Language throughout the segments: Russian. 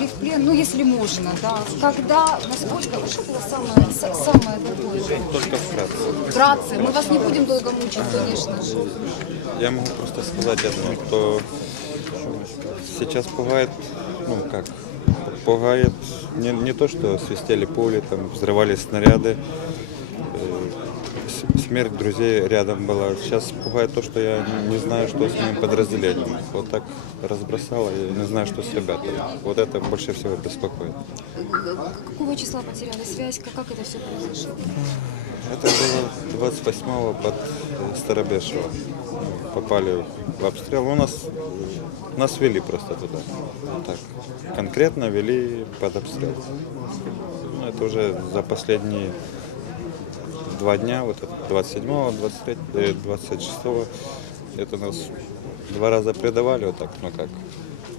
попали в плен, ну если можно, да. Когда, насколько, что было самое, са- самое такое? Только вкратце. Вкратце, мы вас не будем долго мучить, конечно же. Я могу просто сказать одно, что сейчас пугает, ну как, пугает не, не то, что свистели пули, там взрывались снаряды, э, смерть друзей рядом была. Сейчас пугает то, что я не знаю, что с моим подразделением. Вот так разбросало, я не знаю, что с ребятами. Вот это больше всего беспокоит. Какого числа потеряли связь, как, это все произошло? Это было 28-го под э, Старобешево. Попали в обстрел. У нас, нас вели просто туда. Вот Так. Конкретно вели под обстрел. Ну, это уже за последние два дня, вот это 27-го, 23 э, 26-го, это нас два раза предавали, вот так, ну как,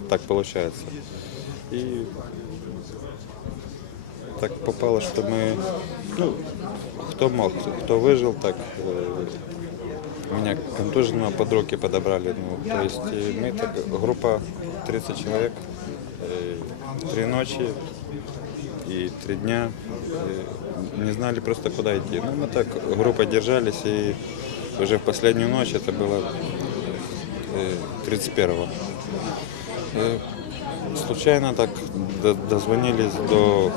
так получается. И так попало, что мы, ну, кто мог, кто выжил, так э, меня контуженного под руки подобрали. Ну, то есть мы так, группа 30 человек, три ночи и три дня э, не знали просто куда идти. Ну, мы так группой держались и уже в последнюю ночь, это было э, 31-го. Э, Случайно так до- дозвонились до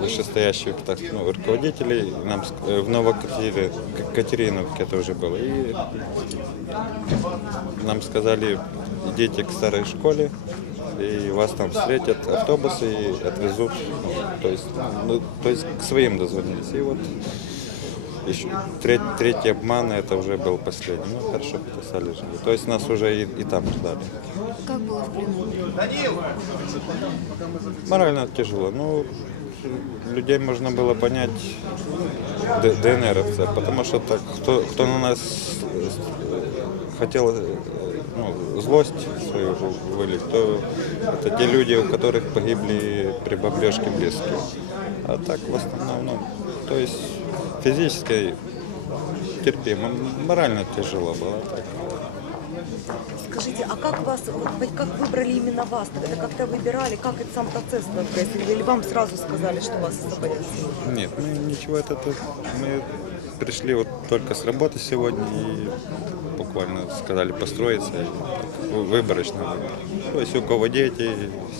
вышестоящих так, ну, руководителей нам э, в Новокатериновке это уже было. И нам сказали, идите к старой школе, и вас там встретят автобусы и отвезут. Ну, то, есть, ну, то есть к своим дозвонились. И вот еще треть- третий обман, это уже был последний. Ну, хорошо, писали живы. То есть нас уже и, и там ждали. Как было в плену? Морально тяжело. Ну, людей можно было понять Д- ДНРовца, потому что так, кто, кто на нас э, ну, злость свою вы- вылить, то это те люди, у которых погибли при бомбежке близкие. А так в основном, ну, то есть физически терпимо, морально тяжело было. Так. Скажите, а как вас, вот как выбрали именно вас? Это как-то выбирали, как этот сам процесс происходил? Или вам сразу сказали, что вас освободят? Нет, мы ничего это тут. Мы пришли вот только с работы сегодня и буквально сказали построиться и выборочно. выбор. То есть у кого дети,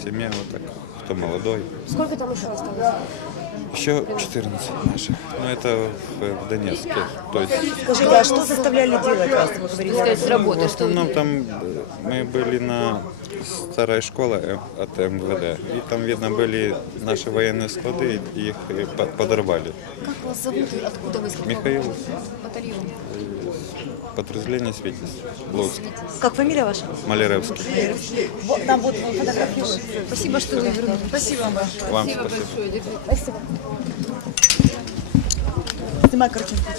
семья, вот так, кто молодой. Сколько там еще осталось? Еще 14 наших. Но это в, в Донецке. То есть Скажите, а что заставляли делать вас? Вы говорили, Сказать, с работы, в основном там э, мы были на старой школе э, от МВД. И там, видно, были наши военные склады, и их э, по- подорвали. Как вас зовут и откуда вы Михаил. батальона? Подразделение «Светис», Луцк, Как фамилия ваша? Маляревский. Вот, там вот фотографии. Спасибо, что вы вернулись. Спасибо вам большое. Вам спасибо. Спасибо. Снимай картинку.